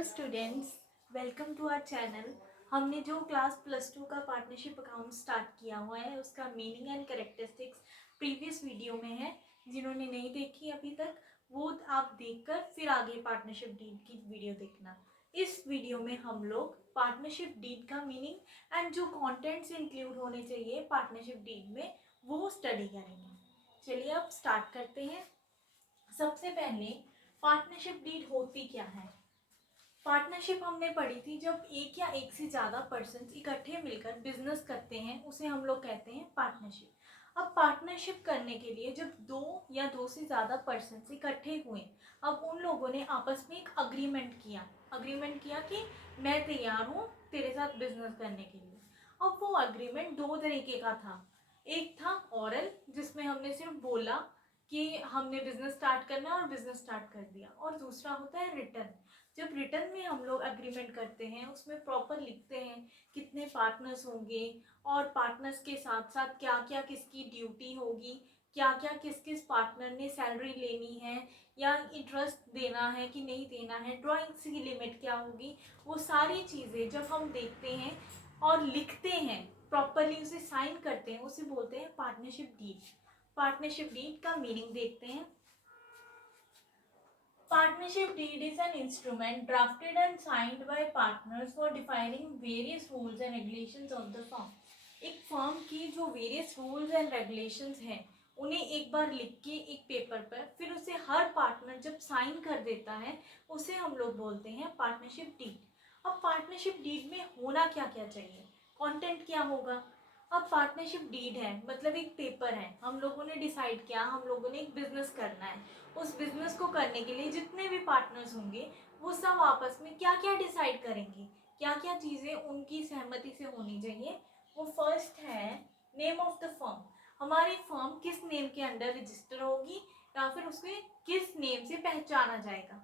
Hello students, welcome to our channel. हमने जो class +2 का पार्टनरशिप अकाउंट स्टार्ट किया हुआ है उसका meaning and characteristics previous video में है। जिन्होंने नहीं देखी अभी तक वो आप देखकर फिर आगे पार्टनरशिप डीड की वीडियो देखना। इस वीडियो में हम लोग पार्टनरशिप डीड का मीनिंग एंड जो कंटेंट्स इंक्लूड होने चाहिए पार्टनरशिप डीड में वो स्टडी करेंगे। चलिए अब स्टार्ट करते हैं। सबसे पहले पार्टनरशिप डीड होती क्या है। पार्टनरशिप हमने पढ़ी थी, जब एक या एक से ज़्यादा पर्सन इकट्ठे मिलकर बिजनेस करते हैं उसे हम लोग कहते हैं पार्टनरशिप। अब पार्टनरशिप करने के लिए जब दो या दो से ज़्यादा पर्सन इकट्ठे हुए, अब उन लोगों ने आपस में एक अग्रीमेंट किया कि मैं तैयार हूँ तेरे साथ बिजनेस करने के लिए। अब वो अग्रीमेंट दो तरीके का था। एक था ऑरल, जिसमें हमने सिर्फ बोला कि हमने बिजनेस स्टार्ट करना है और बिजनेस स्टार्ट कर दिया, और दूसरा होता है रिटर्न। जब रिटर्न में हम लोग एग्रीमेंट करते हैं उसमें प्रॉपर लिखते हैं कितने पार्टनर्स होंगे और पार्टनर्स के साथ साथ क्या क्या किसकी ड्यूटी होगी, क्या क्या किस किस पार्टनर ने सैलरी लेनी है या इंटरेस्ट देना है कि नहीं देना है, ड्राइंग्स की लिमिट क्या होगी। वो सारी चीज़ें जब हम देखते हैं और लिखते हैं, प्रॉपरली उसे साइन करते हैं, उसे बोलते हैं पार्टनरशिप डीड। पार्टनरशिप डीड का मीनिंग देखते हैं। Partnership deed is an instrument drafted and signed by partners for defining various rules and regulations of the firm. एक फर्म की जो वेरियस रूल्स एंड रेगुलेशंस हैं उन्हें एक बार लिख के एक पेपर पर फिर उसे हर पार्टनर जब साइन कर देता है उसे हम लोग बोलते हैं पार्टनरशिप डीड। अब पार्टनरशिप डीड में होना क्या क्या चाहिए, कंटेंट क्या होगा। अब पार्टनरशिप डीड है मतलब एक पेपर है, हम लोगों ने डिसाइड किया हम लोगों ने एक बिजनेस करना है। उस बिजनेस को करने के लिए जितने भी पार्टनर्स होंगे वो सब आपस में क्या क्या डिसाइड करेंगे, क्या क्या चीज़ें उनकी सहमति से होनी चाहिए। वो फर्स्ट है नेम ऑफ द फर्म, हमारी फर्म किस नेम के अंडर रजिस्टर होगी या फिर उसके किस नेम से पहचाना जाएगा।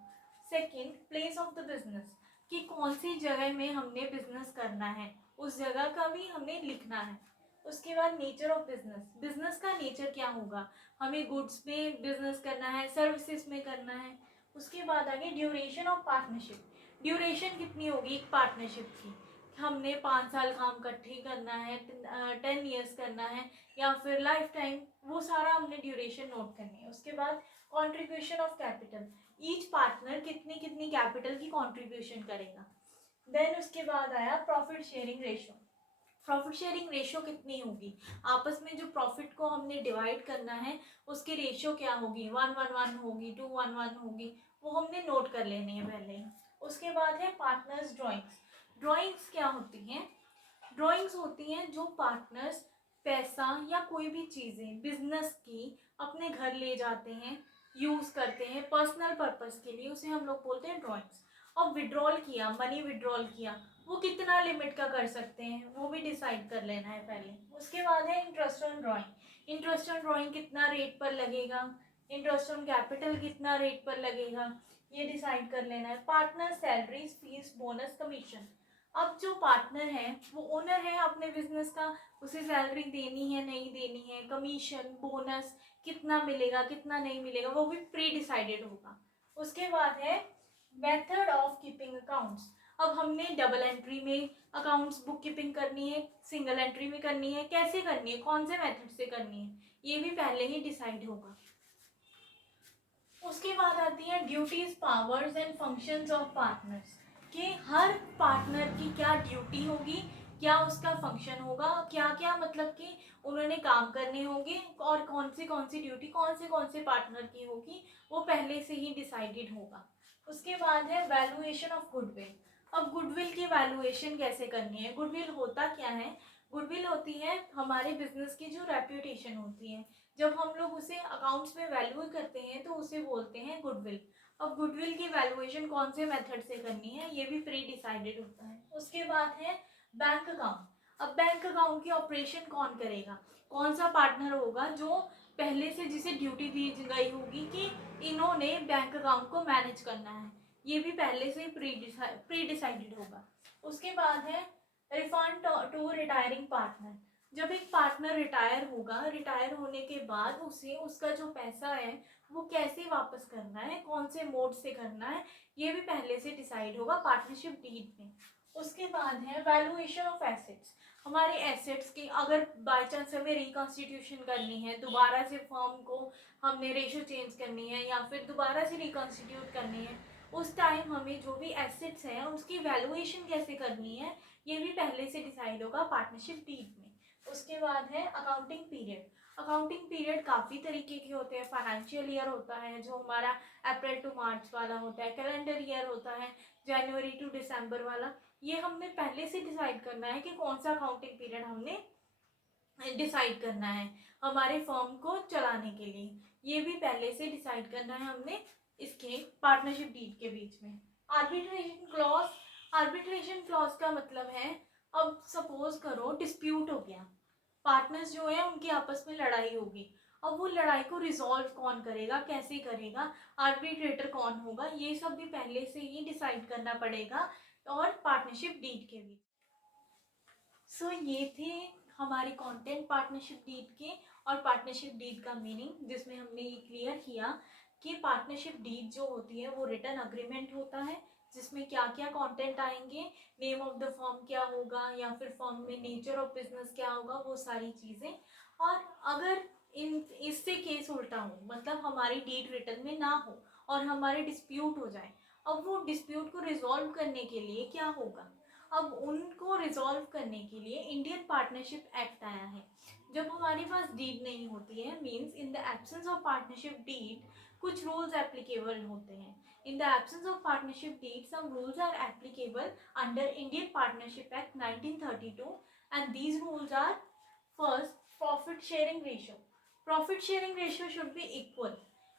Second place of the business, कि कौन सी जगह में हमने बिजनेस करना है उस जगह का भी हमें लिखना है। उसके बाद नेचर ऑफ बिजनेस, बिजनेस का नेचर क्या होगा, हमें गुड्स में बिजनेस करना है सर्विसेज में करना है। उसके बाद आगे ड्यूरेशन ऑफ पार्टनरशिप, ड्यूरेशन कितनी होगी एक पार्टनरशिप की, हमने 5 साल काम इकट्ठे करना है, 10 ईयर्स करना है या फिर लाइफ टाइम, वो सारा हमने ड्यूरेशन नोट करनी है। उसके बाद contribution of capital, each partner कितनी कितनी कैपिटल की कॉन्ट्रीब्यूशन करेगा। देन उसके बाद आया profit sharing ratio, profit sharing ratio कितनी होगी, आपस में जो प्रॉफिट को हमने डिवाइड करना है उसकी रेशियो क्या होगी, 1:1 होगी, 2:1 होगी, वो हमने नोट कर लेनी है पहले ही। उसके बाद है पार्टनर्स ड्राइंग्स, ड्राइंग्स क्या होती हैं, ड्राइंग्स होती हैं जो पार्टनर्स पैसा या कोई भी चीज़ें बिजनेस की अपने घर ले जाते हैं, यूज़ करते हैं पर्सनल पर्पस के लिए, उसे हम लोग बोलते हैं ड्राइंग्स। और विड्रॉल किया, मनी विड्रॉल किया, वो कितना लिमिट का कर सकते हैं वो भी डिसाइड कर लेना है पहले। उसके बाद है interest on drawing, interest on drawing कितना रेट पर लगेगा, इंटरेस्ट ऑन कैपिटल कितना रेट पर लगेगा, ये डिसाइड कर लेना है। Partner salaries fees bonus commission, अब जो पार्टनर है वो ओनर है अपने बिजनेस का, उसे सैलरी देनी है नहीं देनी है, कमीशन बोनस कितना मिलेगा कितना नहीं मिलेगा वो भी प्री डिसाइडेड होगा। उसके बाद है मेथड ऑफ कीपिंग अकाउंट्स, अब हमने डबल एंट्री में अकाउंट्स बुक कीपिंग करनी है, सिंगल एंट्री में करनी है, कैसे करनी है, कौन से मेथड से करनी है, ये भी पहले ही डिसाइड होगा। उसके बाद आती है duties powers and functions of partners, कि हर पार्टनर की क्या ड्यूटी होगी, क्या उसका फंक्शन होगा, क्या क्या मतलब कि उन्होंने काम करने होंगे और कौन सी ड्यूटी कौन से पार्टनर की होगी वो पहले से ही डिसाइडेड होगा। उसके बाद है वैल्यूएशन ऑफ गुडविल, अब गुडविल की वैल्यूएशन कैसे करनी है। गुडविल होता क्या है, गुडविल होती है हमारे बिजनेस की जो रेप्यूटेशन होती है, जब हम लोग उसे अकाउंट्स में वैल्यू करते हैं तो उसे बोलते हैं गुडविल। अब गुडविल की वैल्यूएशन कौन से मेथड से करनी है ये भी प्री डिसाइडेड होता है। उसके बाद है बैंक अकाउंट, अब बैंक अकाउंट की ऑपरेशन कौन करेगा, कौन सा पार्टनर होगा जो पहले से जिसे ड्यूटी दी गई होगी कि इन्होंने बैंक अकाउंट को मैनेज करना है, ये भी पहले से प्री डिसाइडेड होगा। उसके बाद है रिफंड टू रिटायरिंग पार्टनर, जब एक पार्टनर रिटायर होगा, रिटायर होने के बाद उसे उसका जो पैसा है वो कैसे वापस करना है, कौन से मोड से करना है, ये भी पहले से डिसाइड होगा पार्टनरशिप डीड में। उसके बाद है वैल्यूएशन ऑफ एसेट्स। हमारे एसेट्स की अगर बाय चांस हमें रिकॉन्स्टिट्यूशन करनी है, दोबारा से फर्म को हमने रेशो चेंज करनी है या फिर दोबारा से रिकॉन्स्टिट्यूट करनी है, उस टाइम हमें जो भी एसेट्स हैं उसकी वैल्यूएशन कैसे करनी है, ये भी पहले से डिसाइड होगा पार्टनरशिप डीड में। उसके बाद है अकाउंटिंग पीरियड। अकाउंटिंग पीरियड काफ़ी तरीके के होते हैं। फाइनेंशियल ईयर होता है जो हमारा अप्रैल टू मार्च वाला होता है, कैलेंडर ईयर होता है जनवरी टू दिसंबर वाला। ये हमने पहले से डिसाइड करना है कि कौन सा अकाउंटिंग पीरियड हमने डिसाइड करना है हमारे फर्म को चलाने के लिए। ये भी पहले से डिसाइड करना है हमने इसके पार्टनरशिप डीड के बीच में। Arbitration clause. आर्बिट्रेशन क्लॉज का मतलब है, अब सपोज करो डिस्प्यूट हो गया, पार्टनर्स जो है उनकी आपस में लड़ाई होगी, अब वो लड़ाई को रिजॉल्व कौन करेगा, कैसे करेगा, आर्बिट्रेटर कौन होगा, ये सब भी पहले से ही डिसाइड करना पड़ेगा और पार्टनरशिप डीड के बीच। सो ये थे हमारे कंटेंट पार्टनरशिप डीड के और पार्टनरशिप डीड का मीनिंग, जिसमें हमने ये क्लियर किया कि पार्टनरशिप डीड जो होती है वो रिटन अग्रीमेंट होता है जिसमें क्या क्या कंटेंट आएंगे, नेम ऑफ द फर्म क्या होगा या फिर फर्म में नेचर ऑफ बिजनेस क्या होगा, वो सारी चीज़ें। और अगर इन इससे केस उल्टा हो, मतलब हमारी डीड रिटन में ना हो और हमारे डिस्प्यूट हो जाए, अब वो डिस्प्यूट को रिजॉल्व करने के लिए क्या होगा, अब उनको रिजॉल्व करने के लिए इंडियन पार्टनरशिप एक्ट आया है। जब हमारे पास डीड नहीं होती है, means in the absence of partnership deed कुछ रूल्स एप्लीकेबल होते हैं। In the absence of partnership deed some rules are applicable under Indian partnership act 1932 and these rules are first, profit sharing ratio. Profit sharing ratio should be equal.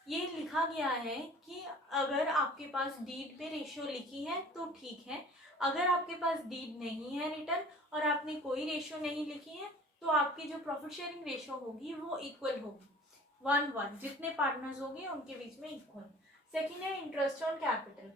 ये लिखा गया है कि अगर आपके पास डीड पे रेशियो लिखी है तो ठीक है, अगर आपके पास डीड नहीं है रिटर्न और आपने कोई रेशियो नहीं लिखी है तो आपकी जो प्रॉफिट शेयरिंग रेशियो होगी वो इक्वल होगी, 1:1, जितने पार्टनर्स होंगे उनके बीच में इक्वल। सेकेंड है interest on capital.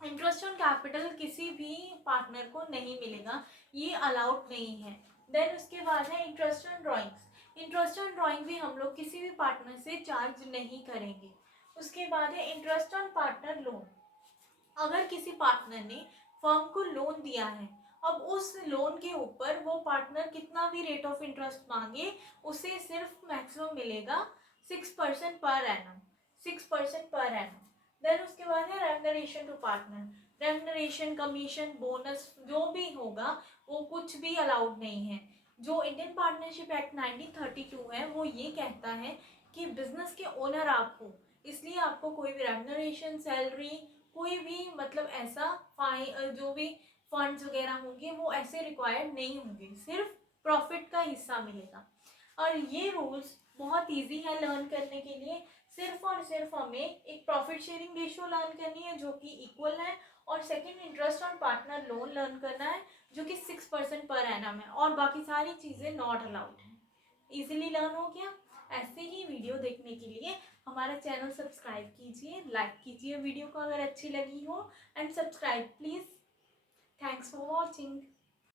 Interest on capital किसी भी पार्टनर को नहीं मिलेगा, ये अलाउड नहीं है। देन उसके बाद है interest on drawings. Interest on drawing भी हम लोग किसी भी पार्टनर से चार्ज नहीं करेंगे। उसके बाद है इंटरेस्ट ऑन पार्टनर लोन। अगर किसी पार्टनर ने फर्म को लोन दिया है, अब उस लोन के ऊपर वो पार्टनर कितना भी रेट ऑफ इंटरेस्ट मांगे, उसे सिर्फ मैक्सिमम मिलेगा 6% per annum, 6% per annum. Then उसके बाद है remuneration to partner. Remuneration, commission, bonus जो भी होगा वो कुछ भी अलाउड नहीं है। जो इंडियन पार्टनरशिप एक्ट 1932 है वो ये कहता है कि बिजनेस के ओनर आप हो, इसलिए आपको कोई भी रेमुनरेशन, सैलरी, कोई भी मतलब ऐसा जो भी फंड्स वगैरह होंगे वो ऐसे रिक्वायर्ड नहीं होंगे, सिर्फ प्रॉफिट का हिस्सा मिलेगा। और ये रूल्स बहुत इजी है लर्न करने के लिए। सिर्फ और सिर्फ हमें एक प्रॉफिट शेयरिंग रेशियो लर्न करनी है जो कि इक्वल है, और second interest on partner loan learn करना है जो कि 6% पर एनम है, और बाकी सारी चीज़ें नॉट अलाउड हैं। इजीली लर्न हो गया। ऐसे ही वीडियो देखने के लिए हमारा चैनल सब्सक्राइब कीजिए, लाइक कीजिए वीडियो को अगर अच्छी लगी हो, and subscribe please. Thanks for watching.